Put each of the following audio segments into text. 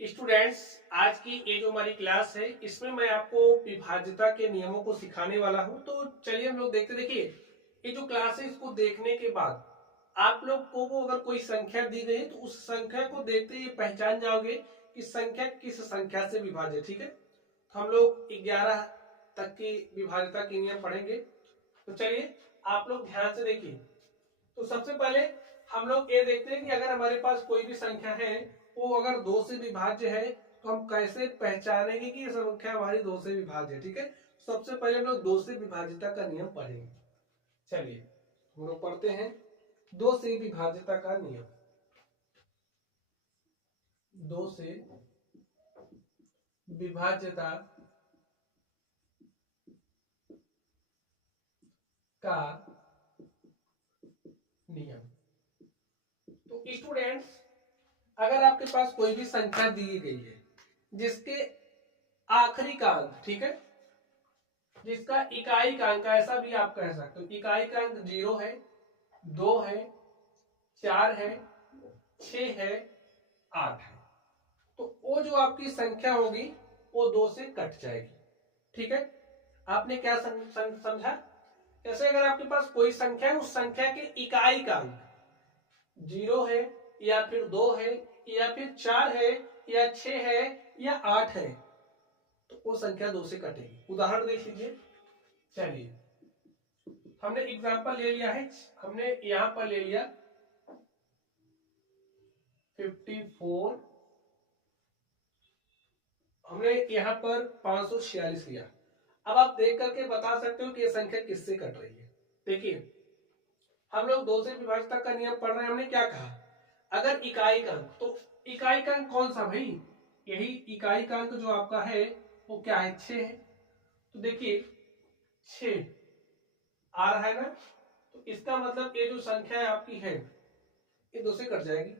Students, आज की ये जो हमारी क्लास है इसमें मैं आपको विभाज्यता के नियमों को सिखाने वाला हूं। तो चलिए हम लोग देखते। देखिए, ये जो क्लास है इसको देखने के बाद आप लोग को अगर कोई संख्या दी गई है तो उस संख्या को देखते ही पहचान जाओगे कि संख्या किस संख्या से विभाज्य। ठीक है, तो हम लोग 11 तक की विभाज्यता के नियम पढ़ेंगे। तो चलिए आप लोग ध्यान से देखिए। तो सबसे पहले हम लोग ये देखते हैं कि अगर हमारे पास कोई भी संख्या है वो अगर 2 से विभाज्य है तो हम कैसे पहचानेंगे कि ये संख्या हमारी 2 से विभाज्य है। ठीक है, सबसे पहले हम लोग 2 से विभाज्यता का नियम पढ़ेंगे। चलिए हम लोग पढ़ते हैं 2 से विभाज्यता का नियम। 2 से विभाज्यता का नियम। तो स्टूडेंट्स, अगर आपके पास कोई भी संख्या दी गई है जिसके आखिरी का अंक, ठीक है, जिसका इकाई का अंक, ऐसा भी आप कह सकते हो, इकाई का अंक 0 है, 2 है, 4 है, 6 है, 8 है, तो वो जो आपकी संख्या होगी वो 2 से कट जाएगी। ठीक है, आपने क्या समझा? जैसे अगर आपके पास कोई संख्या है, उस संख्या के इकाई का अंक 0 है या फिर 2 है या फिर 4 है या 6 है या 8 है, तो वो संख्या 2 से कटेगी। उदाहरण देख लीजिए। चलिए हमने एग्जांपल ले लिया है, हमने यहां पर ले लिया 54, हमने यहां पर 546 लिया। अब आप देख करके बता सकते हो कि ये संख्या किससे कट रही है। देखिए हम लोग 2 से विभाज्यता का नियम पढ़ रहे हैं। हमने क्या कहा? अगर इकाई का अंक, तो इकाई का अंक कौन सा भाई? यही इकाई का अंक जो आपका है वो क्या है? 6 है। तो देखिए 6 आ रहा है ना, तो इसका मतलब ये जो संख्या आपकी है ये 2 से कट जाएगी।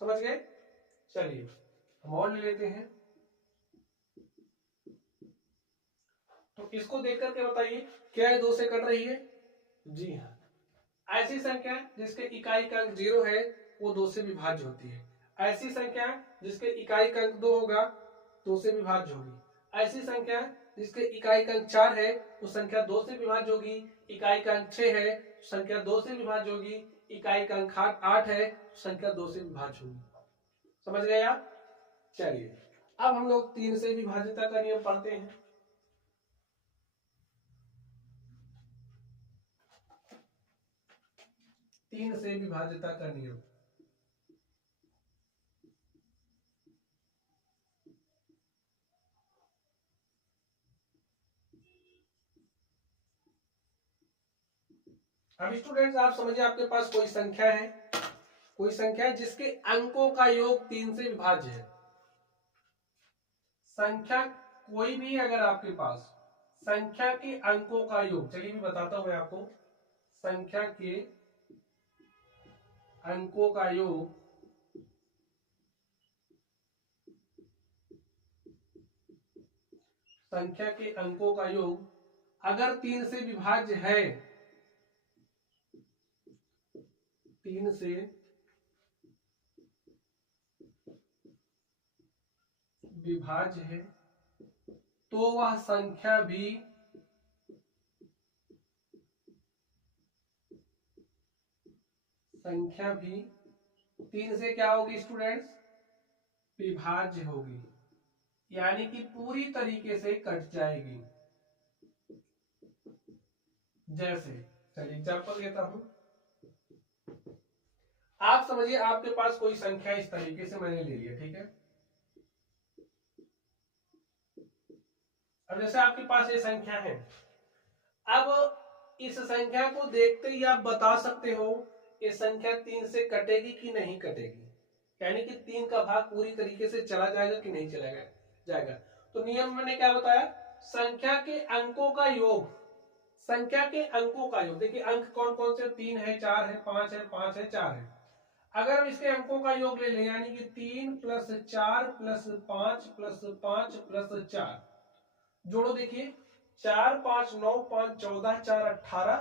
समझ गए? चलिए हम और ले लेते हैं। तो इसको देख करके बताइए क्या ये 2 से कट रही है? जी हाँ। ऐसी संख्या जिसके इकाई का अंक 0 है वो 2 से विभाज्य होती है। ऐसी संख्या जिसके इकाई का अंक 2 होगा 2 से विभाज्य होगी। ऐसी संख्या जिसके इकाई का अंक 4 है वो संख्या 2 से विभाज्य होगी। इकाई का अंक 6 है संख्या 2 से विभाज्य होगी। इकाई का अंक 8 है संख्या 2 से विभाज्य होगी। समझ गए आप? चलिए अब हम लोग 3 से विभाज्यता का नियम पढ़ते हैं। 3 से विभाज्यता का नियम। अब स्टूडेंट्स आप समझिए, आपके पास कोई संख्या है, कोई संख्या है जिसके अंकों का योग 3 से विभाज्य है। संख्या कोई भी अगर आपके पास संख्या के अंकों का योग, चलिए मैं बताता हूं मैं आपको, संख्या के अंकों का योग संख्या के अंकों का योग अगर 3 से विभाज्य है, 3 से विभाज्य है तो वह संख्या भी संख्या भी 3 से क्या होगी स्टूडेंट्स? विभाज्य होगी, यानी कि पूरी तरीके से कट जाएगी। जैसे चलिए एग्जांपल देता हूं। आप समझिए आपके पास कोई संख्या इस तरीके से मैंने ले लिया, ठीक है। अब जैसे आपके पास ये संख्या है, अब इस संख्या को देखते ही आप बता सकते हो ये संख्या 3 से कटेगी कि नहीं कटेगी, यानी कि 3 का भाग पूरी तरीके से चला जाएगा कि नहीं चला जाएगा। तो नियम मैंने क्या बताया? संख्या के अंकों का योग, संख्या के अंकों का योग। देखिए अंक कौन कौन से? 3 है, 4 है, 5 है, 5 है, 4 है। अगर हम इसके अंकों का योग ले लें, यानी कि 3 प्लस 4 प्लस 5 प्लस 5 प्लस 4, जोड़ो। देखिए 4 5 9 5 14, 4 18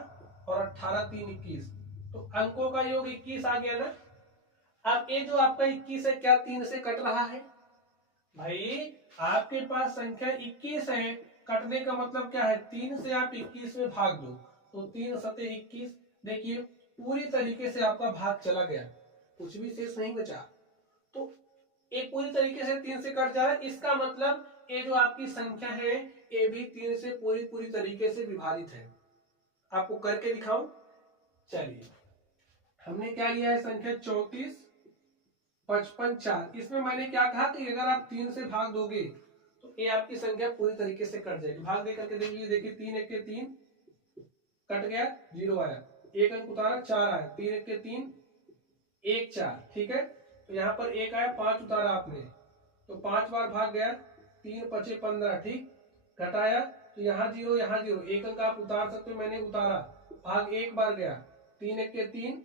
और 18 3 21, तो अंकों का योग 21 आ गया ना। अब ये जो आपका 21 है क्या 3 से कट रहा है? भाई आपके पास संख्या 21 है, कटने का मतलब क्या है? 3 से आप 21 में भाग दो, तो 3 सते 21। देखिए पूरी तरीके से आपका भाग चला गया, कुछ भी शेष नहीं बचा। तो ये पूरी तरीके से 3 से कट जा रहा है, इसका मतलब ये जो आपकी संख्या है ये भी 3 से पूरी पूरी तरीके से विभाजित है। आपको करके दिखाऊं? चलिए, हमने क्या लिया है संख्या 34, 55, 4। इसमें मैंने क्या कहा कि अगर आप 3 से भाग दोगे तो ये आपकी संख्या पूरी तरीके से कट जाएगी। भाग दे करके देख लीजिए, देखिए 3 एक के 3 कट गया, 0 आया, एक अंक उतारा 4 आया, 3 एक के 3 1 4, ठीक है। तो यहाँ पर 1 आया, 5 उतारा आपने तो 5 बार भाग गया, 3 5 15, ठीक। घटाया तो यहाँ 0 यहाँ 0, एक अंक आप उतार सकते हो, मैंने उतारा, भाग एक बार गया, 3 एक के 3,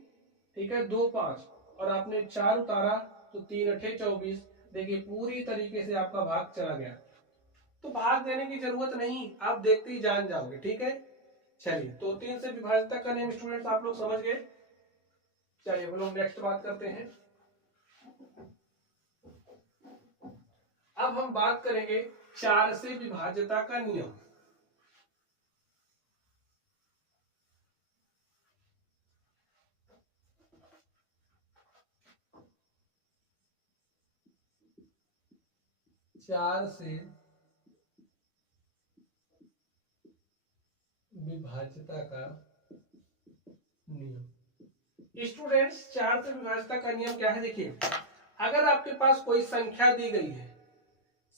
ठीक है, 2 5, और आपने 4 उतारा तो 3 अठे 24। देखिए पूरी तरीके से आपका भाग चला गया, तो भाग देने की जरूरत नहीं, आप देखते ही जान जाओगे, ठीक है। चलिए, तो 3 से विभाजित का नियम स्टूडेंट्स आप लोग समझ गए। चलिए हम लोग नेक्स्ट बात करते हैं। अब हम बात करेंगे 4 से विभाज्यता का नियम। चार से विभाज्यता का नियम। स्टूडेंट्स 4 से विभाज्यता का नियम क्या है? देखिए, अगर आपके पास कोई संख्या दी गई है,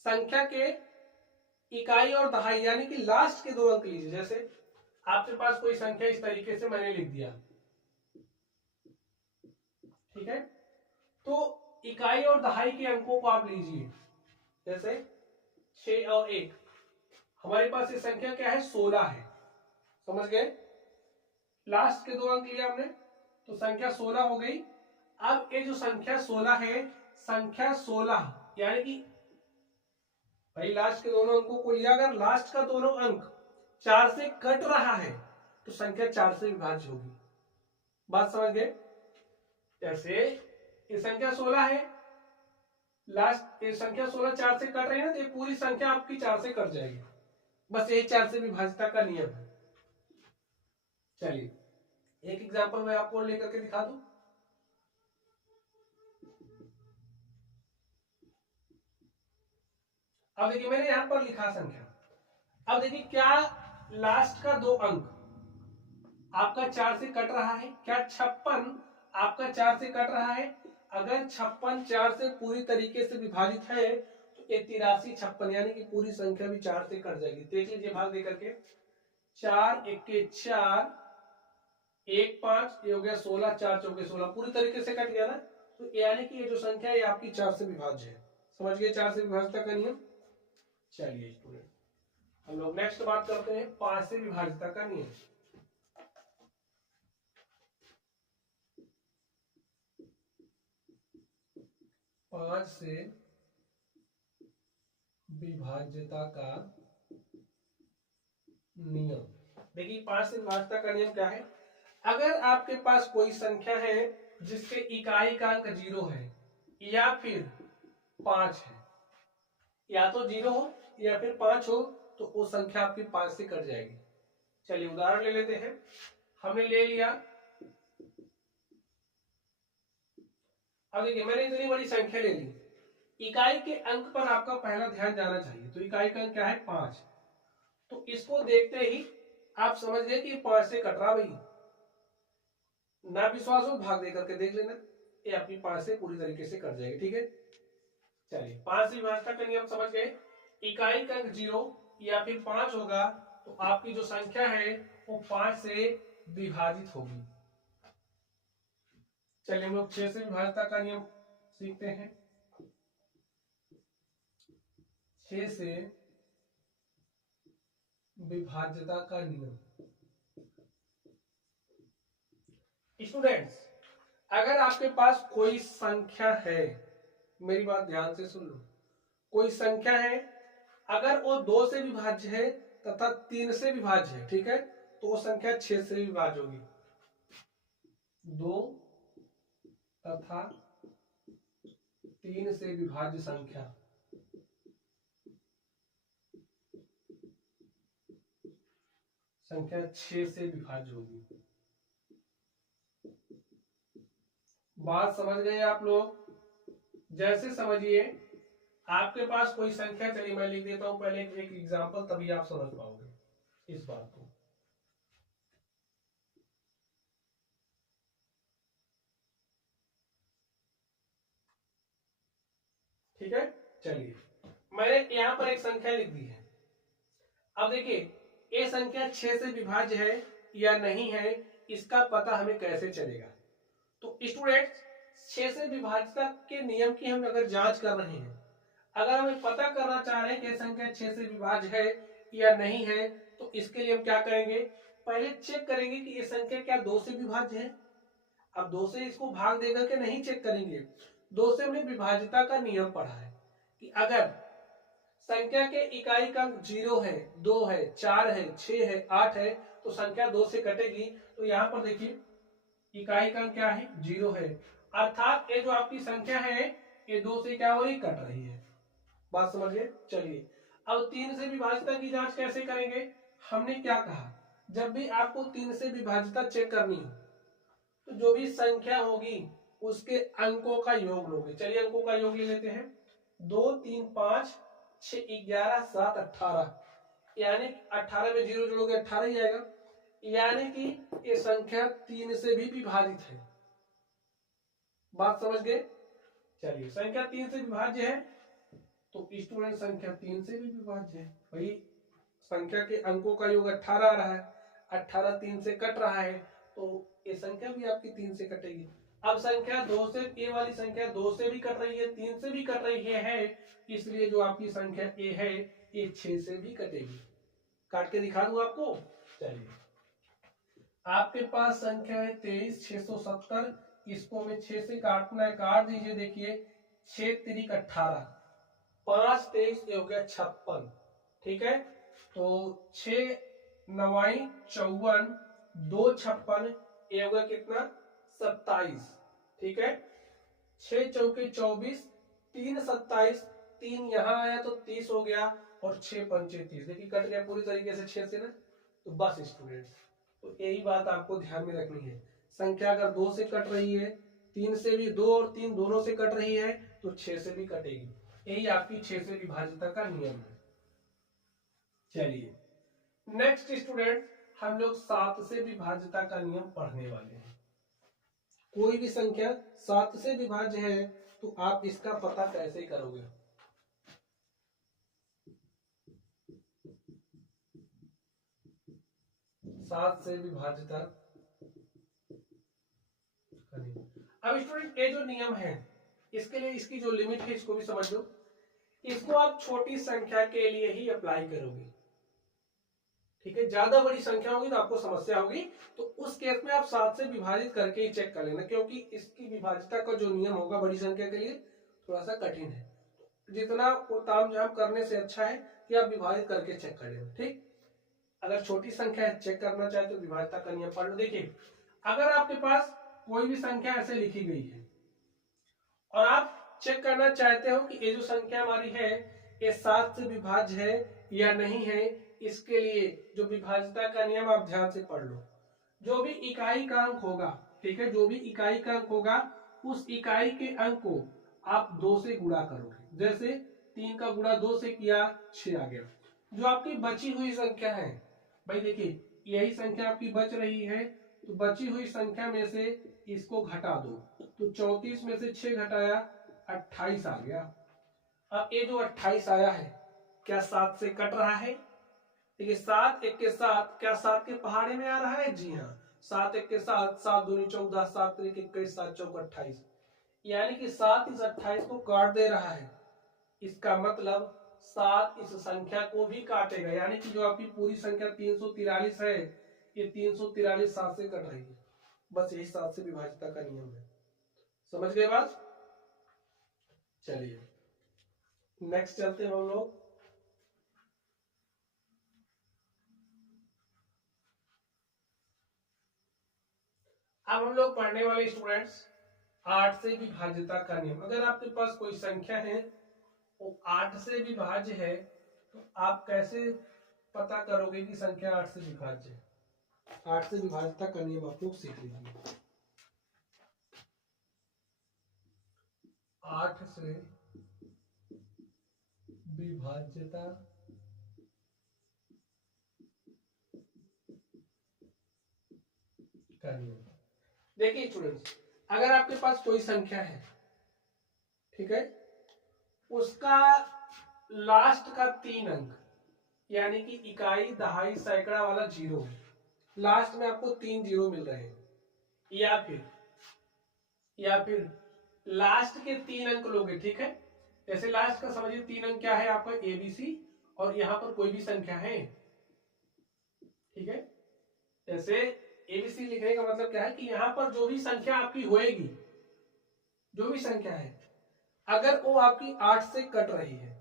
संख्या के इकाई और दहाई यानी कि लास्ट के 2 अंक लीजिए। जैसे आपके पास कोई संख्या इस तरीके से मैंने लिख दिया, ठीक है, तो इकाई और दहाई के अंकों को आप लीजिए, जैसे 6 और 1। हमारे पास ये संख्या क्या है? 16 है, समझ गए। लास्ट के 2 अंक लिया हमने तो संख्या 16 हो गई। अब ये जो संख्या 16 है, संख्या 16 यानी कि भाई लास्ट के दोनों अंकों को लिया, अगर लास्ट का दोनों अंक 4 से कट रहा है तो संख्या 4 से विभाज्य होगी। बात समझ गए? जैसे ये संख्या 16 है, लास्ट ये संख्या 16 4 से कट रही है ना, तो ये पूरी संख्या आपकी 4 से कट जाएगी। बस यही 4 से विभाज्यता का नियम है। चलिए एक एग्जांपल मैं आपको लेकर के दिखा दूं। अब देखिए मैंने यहां पर लिखा संख्या, अब देखिए क्या लास्ट का 2 अंक आपका 4 से कट रहा है? क्या 56 आपका 4 से कट रहा है? अगर 56 4 से पूरी तरीके से विभाजित है तो ये 83 56 यानी कि पूरी संख्या भी 4 से कट जाएगी। देख लीजिए भाग दे करके, 4 एक के 4, 1 5, ये हो गया 16, 4 चौके 16, पूरी तरीके से कट गया ना। तो यानी कि ये जो संख्या है ये आपकी 4 से विभाज्य है। समझ गए 4 से विभाज्यता का नियम। चलिए स्टूडेंट हम लोग नेक्स्ट बात करते हैं 5 से विभाज्यता का नियम। 5 से विभाज्यता का नियम। देखिए 5 से विभाज्यता का नियम क्या है? अगर आपके पास कोई संख्या है जिसके इकाई का अंक 0 है या फिर 5 है, या तो 0 हो या फिर 5 हो, तो वो संख्या आपकी 5 से कट जाएगी। चलिए उदाहरण ले लेते हैं। हमने ले लिया, अब देखिए मैंने इतनी बड़ी संख्या ले ली, इकाई के अंक पर आपका पहला ध्यान जाना चाहिए। तो इकाई का अंक क्या है? 5। तो इसको देखते ही आप समझ गए कि 5 से कट रहा भाई। ना विश्वास हो भाग दे करके देख लेना, ये आपकी 5 से पूरी तरीके से कट जाएगी, ठीक है। चलिए 5 से विभाज्यता का नियम समझ गए। इकाई का अंक 0 या फिर 5 होगा तो आपकी जो संख्या है वो 5 से विभाजित होगी। चलिए हम लोग 6 से विभाज्यता का नियम सीखते हैं। 6 से विभाज्यता का नियम। स्टूडेंट्स अगर आपके पास कोई संख्या है, मेरी बात ध्यान से सुन लो, कोई संख्या है, अगर वो 2 से विभाज्य है तथा 3 से विभाज्य है, ठीक है, तो वो संख्या 6 से विभाज्य होगी। 2 तथा 3 से विभाज्य संख्या संख्या 6 से विभाज्य होगी। बात समझ गए आप लोग? जैसे समझिए, आपके पास कोई संख्या, चलिए मैं लिख देता हूं पहले एक एग्जांपल, तभी आप समझ पाओगे इस बात को। ठीक है, चलिए मैंने यहां पर एक संख्या लिख दी है। अब देखिए, ये संख्या 6 से विभाज्य है या नहीं है, इसका पता हमें कैसे चलेगा? तो स्टूडेंट्स, 6 से विभाज्यता के नियम की हम अगर जांच कर रहे हैं, अगर हमें पता करना चाह रहे हैं कि संख्या 6 से विभाज्य है या नहीं है, तो इसके लिए हम क्या करेंगे? पहले चेक करेंगे कि ये संख्या क्या 2 से विभाज्य है। अब 2 से इसको भाग देकर के नहीं चेक करेंगे, 2 से हमने विभाज्यता का नियम पढ़ा है कि अगर संख्या के इकाई का 0 है, 2 है, 4 है, 6 है, 8 है, तो संख्या 2 से कटेगी। तो यहां पर देखिए, इकाई का क्या है? 0 है, अर्थात ये जो आपकी संख्या है ये 2 से क्या हो रही? कट रही है। बात समझिए। चलिए, अब 3 से विभाज्यता की जांच कैसे करेंगे? हमने क्या कहा, जब भी आपको 3 से विभाज्यता चेक करनी हो, तो जो भी संख्या होगी उसके अंकों का योग लोगे। चलिए अंकों का योग ले लेते हैं। 2, 3, 5, 6, 11, 7, 18, यानी 18 में 0 जोड़ोगे 18 ही आएगा, यानी कि ये संख्या 3 से भी विभाजित है। बात समझ गए? चलिए, संख्या 3 से विभाज्य है, तो स्टूडेंट संख्या 3 से भी विभाज्य है। भाई संख्या के अंकों का योग 18 आ रहा है, 18 3 से कट रहा है, तो ये संख्या भी आपकी 3 से कटेगी। अब संख्या 2 से, ये वाली संख्या 2 से भी कट रही है, 3 से भी कट रही है, इसलिए जो आपकी संख्या ए है ये 6 से भी कटेगी। काट के दिखा दूं आपको। चलिए, आपके पास संख्या है 23,670, इसको हमें 6 से काटना है, काट दीजिए। देखिए 6 3 18, 5 23 हो गया 56। ठीक है, तो 6 9 54, 2 56, ये होगा कितना? 27। ठीक है, 6 चौके 24, 3 27, 3 यहाँ आया तो 30 हो गया, और 6 पंचे 30। देखिए कट गया पूरी तरीके से 6 से ना। तो बस स्टूडेंट्स, तो यही बात आपको ध्यान में रखनी है। संख्या अगर 2 से कट रही है, 3 से भी, 2 और 3 दोनों से कट रही है, तो 6 से भी कटेगी। यही आपकी 6 से विभाज्यता का नियम है। चलिए नेक्स्ट स्टूडेंट, हम लोग 7 से विभाज्यता का नियम पढ़ने वाले हैं। कोई भी संख्या 7 से विभाज्य है, तो आप इसका पता कैसे करोगे? सात से विभाज्यता। अब स्टूडेंट ये जो नियम है, इसके लिए इसकी जो लिमिट है इसको भी समझ लो। इसको आप छोटी संख्या के लिए ही अप्लाई करोगे। ठीक है, ज्यादा बड़ी संख्या होगी तो आपको समस्या होगी, तो उस केस में आप 7 से विभाजित करके ही चेक कर लेना, क्योंकि इसकी विभाज्यता का जो नियम होगा बड़ी संख्या के लिए थोड़ा सा कठिन है। जितना वो तामझाम करने से अच्छा है कि आप विभाजित करके चेक कर लेना। ठीक, अगर छोटी संख्या चेक करना चाहे तो विभाज्यता का नियम पढ़ लो। देखिए, अगर आपके पास कोई भी संख्या ऐसे लिखी गई है और आप चेक करना चाहते हो कि ये जो संख्या हमारी है ये 7 से विभाज्य है या नहीं है, इसके लिए जो विभाज्यता का नियम आप ध्यान से पढ़ लो। जो भी इकाई का अंक होगा, ठीक है, जो भी इकाई का अंक होगा, उस इकाई के अंक को आप 2 से गुणा करोगे। जैसे 3 का गुणा 2 से किया, 6 आ गया। जो आपकी बची हुई संख्या है, भाई देखिए यही संख्या आपकी बच रही है, तो बची हुई संख्या में से इसको घटा दो, तो 34 में से 6 घटाया 28 आ गया। अब ये जो 28 आया है, क्या 7 से कट रहा है? देखिए 7 1 के साथ, क्या 7 के पहाड़े में आ रहा है? जी हाँ, 7 1 के साथ, 7 दूनी 14, 7 3 21, 7 चौक 28, यानी कि 7 इस 28 को काट दे रहा है। इसका मतलब 7 इस संख्या को भी काटेगा, यानी कि जो आपकी पूरी संख्या 343 है, ये 343 7 से कट रही है। बस यही 7 से विभाज्यता का नियम है। समझ गए बात? चलिए नेक्स्ट चलते हैं हम लोग। अब हम लोग पढ़ने वाले स्टूडेंट्स 8 से विभाज्यता का नियम। अगर आपके पास कोई संख्या है वो 8 से विभाज्य है तो आप कैसे पता करोगे कि संख्या 8 से विभाज्य है? 8 से विभाज्यता का नियम आप लोग सीख लीजिए। 8 से विभाज्यता का नियम। देखिए स्टूडेंट्स, अगर आपके पास कोई संख्या है, ठीक है, उसका लास्ट का 3 अंक यानी कि इकाई, दहाई, सैकड़ा वाला 0 है, लास्ट में आपको 3 0 मिल रहे हैं, या फिर लास्ट के 3 अंक लोगे, ठीक है। जैसे लास्ट का समझिए 3 अंक क्या है आपका, ABC, और यहां पर कोई भी संख्या है, ठीक है। जैसे ABC लिखने का मतलब क्या है कि यहां पर जो भी संख्या आपकी होएगी, जो भी संख्या है, अगर वो आपकी 8 से कट रही है,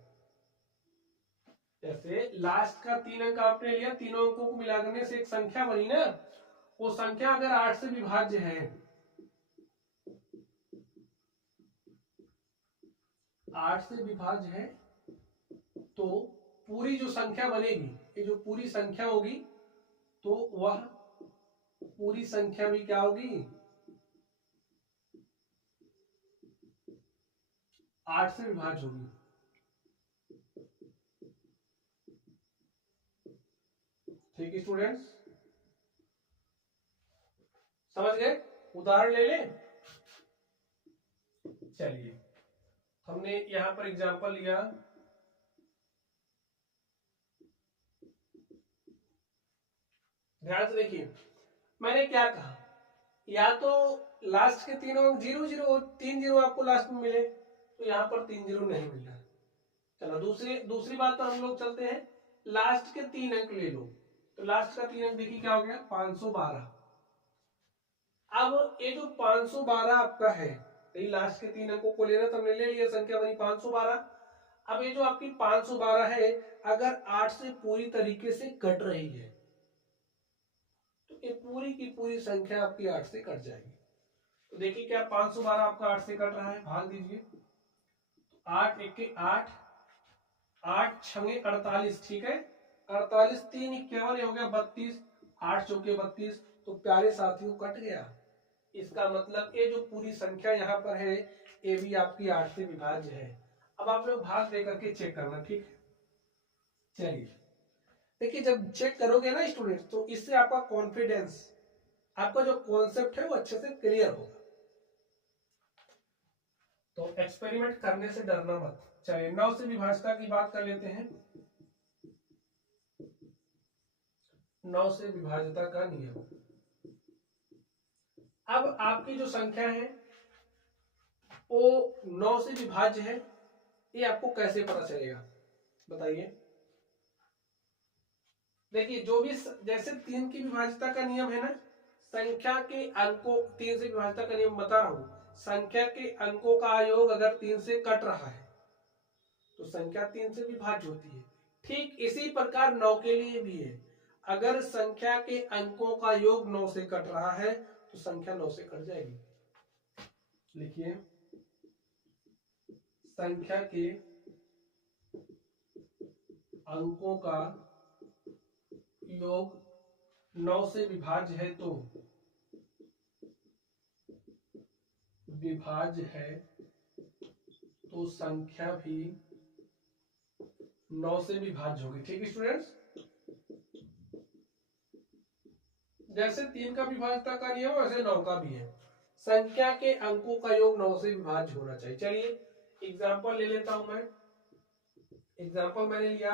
जैसे लास्ट का 3 अंक आपने लिया, तीनों अंकों को मिलाने से एक संख्या बनी ना, वो संख्या अगर 8 से विभाज्य है, 8 से विभाज्य है, तो पूरी जो संख्या बनेगी, ये जो पूरी संख्या होगी, तो वह पूरी संख्या भी क्या होगी, 8 से विभाज्य होगी। ठीक है स्टूडेंट्स, समझ गए? उदाहरण ले लें। चलिए, हमने यहां पर एग्जांपल लिया, ध्यान से देखिए, मैंने क्या कहा, या तो लास्ट के तीनों अंक 0 0, 3 0 आपको लास्ट में मिले, तो यहां पर 3 0 नहीं मिल रहा। चलो दूसरी बात पर हम लोग चलते हैं, लास्ट के 3 अंक ले लो, तो लास्ट का 3 अंक देखिए क्या हो गया, 512। अब ये जो 512 आपका है, लास्ट के 3 अंकों को लेना, तो हमने ले लिया, संख्या बनी 512। अब ये जो आपकी 512 है, अगर 8 से पूरी तरीके से कट रही है, तो ये पूरी की पूरी संख्या आपकी 8 से कट जाएगी। तो देखिए क्या 512 आपका 8 से कट रहा है, भाग दीजिए, 8 1 8, 8 6 48, ठीक है, 48 3 51 हो गया 32, 8 चौके 32, तो प्यारे साथियों कट गया। इसका मतलब ये जो पूरी संख्या यहाँ पर है, ये भी आपकी 8 से विभाज्य है। अब आप लोग भाग दे करके चेक करना, ठीक है। चलिए देखिए, जब चेक करोगे ना स्टूडेंट, तो इससे आपका कॉन्फिडेंस, आपका जो कॉन्सेप्ट है वो अच्छे से क्लियर होगा। तो एक्सपेरिमेंट करने से डरना मत। चलिए 9 से विभाज्यता की बात कर लेते हैं। 9 से विभाज्यता का नियम। अब आपकी जो संख्या है वो 9 से विभाज्य है, ये आपको कैसे पता चलेगा बताइए। देखिए जो भी, जैसे 3 की विभाज्यता का नियम है ना, संख्या के अंकों, 3 से विभाज्यता का नियम बता रहा हूं, संख्या के अंकों का योग अगर 3 से कट रहा है तो संख्या 3 से विभाज्य होती है। ठीक इसी प्रकार 9 के लिए भी है, अगर संख्या के अंकों का योग 9 से कट रहा है तो संख्या 9 से कट जाएगी। लिखिए, संख्या के अंकों का योग 9 से विभाज्य है तो संख्या भी 9 से विभाज्य होगी। ठीक है स्टूडेंट्स, जैसे 3 का विभाज्यता का नियम वैसे 9 का भी है, संख्या के अंकों का योग 9 से विभाज्य होना चाहिए। चलिए एग्जांपल ले लेता हूं मैं, एग्जांपल मैंने लिया,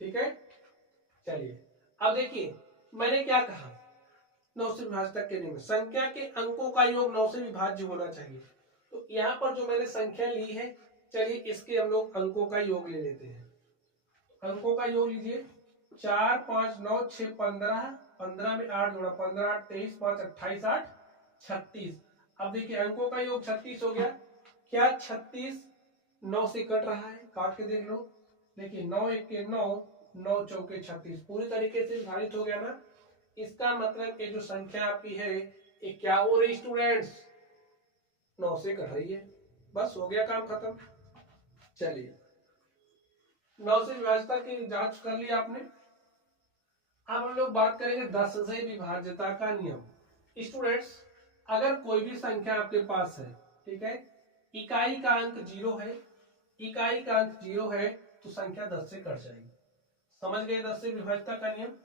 ठीक है। चलिए अब देखिए मैंने क्या कहा, 9 से विभाज्यता के नियम, संख्या के अंकों का योग 9 से विभाज्य होना चाहिए। तो यहाँ पर जो मैंने संख्या ली है, चलिए इसके हम लोग अंकों का योग ले लेते हैं। अंकों का योग लीजिए, 4 5 9 6 15, 15 में 8 जोड़ा 15 8 23 5 28 8 36। अब देखिए अंकों का योग 36 हो गया। क्या 36 9 से कट रहा है? काट के देख लो। देखिए 9 1 के 9, 9 चौके 36 पूरी तरीके से विभाजित हो गया ना। इसका मतलब ये जो संख्या आपकी है ये क्या हो रही स्टूडेंट्स, 9 से कट रही है। बस हो गया काम खत्म। चलिए 9 से विभाज्यता की जांच कर ली आपने। अब हम लोग बात करेंगे 10 से विभाज्यता का नियम। स्टूडेंट्स अगर कोई भी संख्या आपके पास है, ठीक है, इकाई का अंक 0 है, इकाई का अंक 0 है तो संख्या 10 से कट जाएगी। समझ गए 10 से विभाज्यता का नियम।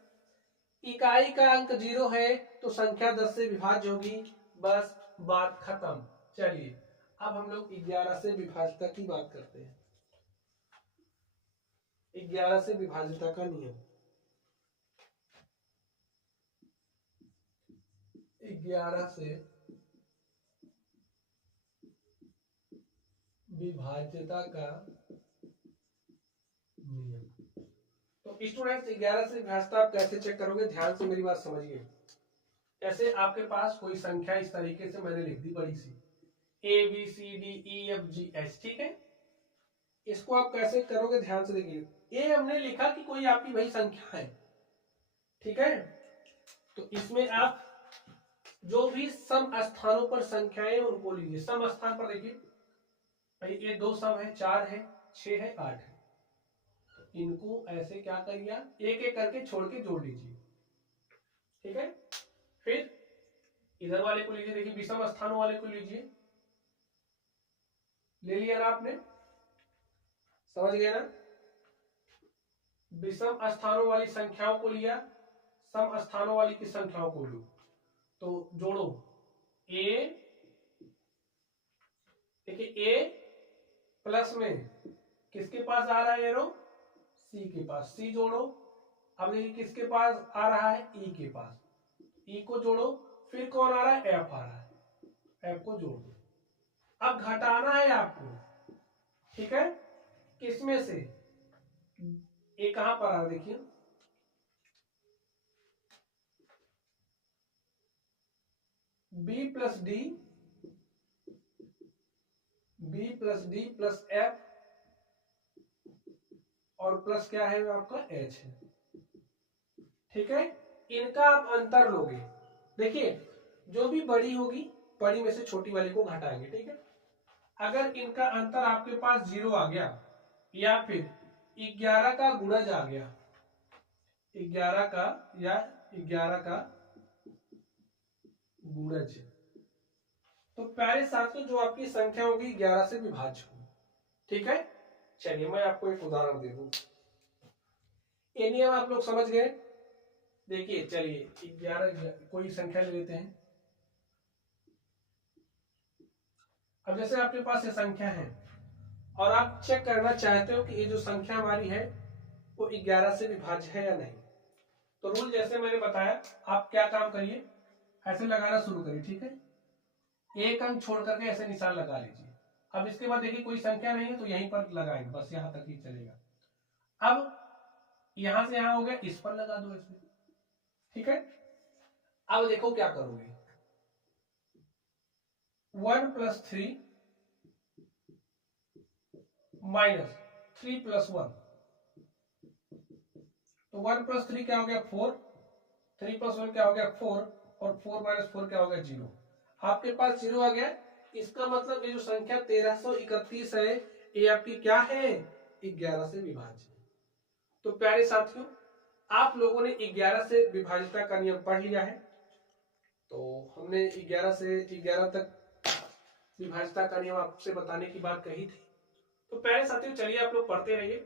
इकाई का अंक 0 है तो संख्या 10 से विभाज्य होगी, बस बात खत्म। चलिए अब हम लोग 11 से विभाज्यता की बात करते हैं। 11 से विभाज्यता का नियम। 11 से विभाज्यता का नियम। तो स्टूडेंट्स 11 से विभाज्यता आप कैसे चेक करोगे, ध्यान से मेरी बात समझिए। ऐसे आपके पास कोई संख्या इस तरीके से मैंने लिख दी बड़ी सी A B C D E F G H, ठीक है। इसको आप कैसे करोगे ध्यान से देखिए। ए हमने लिखा कि कोई आपकी वही संख्या है, ठीक है। तो इसमें आप जो भी सम स्थानों पर संख्याएं उनको लीजिए। सम स्थान पर देखिए भाई ये 2 सम है, 4 है, 6 है, 8 है। तो इनको ऐसे क्या करिए, एक एक करके छोड़ के जोड़ लीजिए, ठीक है। फिर इधर वाले को लीजिए, देखिए विषम स्थानों वाले को लीजिए, ले लिया ना आपने, समझ गए ना। विषम स्थानों वाली संख्याओं को लिया, सम स्थानों वाली की संख्याओं को लो, तो जोड़ो। ए देखिए ए प्लस में किसके पास आ रहा है एरो, सी के पास, सी जोड़ो। अब देखिए किसके पास आ रहा है, ई के पास, ई को जोड़ो। फिर कौन आ रहा है, एफ आ रहा है, एफ को जोड़ दो। अब घटाना है आपको, ठीक है, किसमें से, ये कहां पर आ रहा है देखिए, B plus D, B plus D plus F और प्लस क्या है आपका एच है, ठीक है। इनका आप अंतर लोगे। देखिए जो भी बड़ी होगी बड़ी में से छोटी वाली को घटाएंगे, ठीक है। अगर इनका अंतर आपके पास 0 आ गया या फिर 11 का गुणज आ गया, 11 का या 11 का गुणज, तो प्यारे साथियों जो आपकी संख्या होगी 11 से विभाज्य होगी, ठीक है। चलिए मैं आपको एक उदाहरण दे दूं। ये नियम आप लोग समझ गए। देखिए चलिए 11 कोई संख्या ले लेते हैं। अब जैसे आपके पास ये संख्या है और आप चेक करना चाहते हो कि ये जो संख्या हमारी है वो 11 से विभाज्य है या नहीं, तो रूल जैसे मैंने बताया, आप क्या काम करिए, ऐसे लगाना शुरू करिए, ठीक है। एक अंक छोड़ करके ऐसे निशान लगा लीजिए। अब इसके बाद देखिए कोई संख्या नहीं है तो यहीं पर लगाएंगे, बस यहां तक ही चलेगा। अब यहां से यहां हो गया, इस पर लगा दो ऐसे, ठीक है। अब देखो क्या करोगे, 1 + 3 माइनस 3 + 1, तो 1 + 3 क्या हो गया 4, 3 + 1 क्या हो गया 4, और 4 - 4 क्या हो गया 0। आपके पास 0 आ गया। इसका मतलब ये जो संख्या 1331 है ये आपकी क्या है, 11 से विभाज्य है। तो प्यारे साथियों आप लोगों ने 11 से विभाज्यता का नियम पढ़ लिया है। तो हमने 11 से 11 तक विभाज्यता का नियम आपसे बताने की बात कही थी। तो प्यारे साथियों चलिए आप लोग पढ़ते रहिए।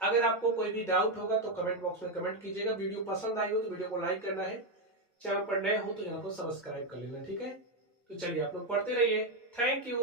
अगर आपको कोई भी डाउट होगा तो कमेंट बॉक्स में कमेंट कीजिएगा। वीडियो पसंद आई हो तो वीडियो को लाइक करना है, चैनल पर नए हो तो चैनल को सब्सक्राइब कर लेना, ठीक है। तो चलिए आप लोग पढ़ते रहिए। Thank you.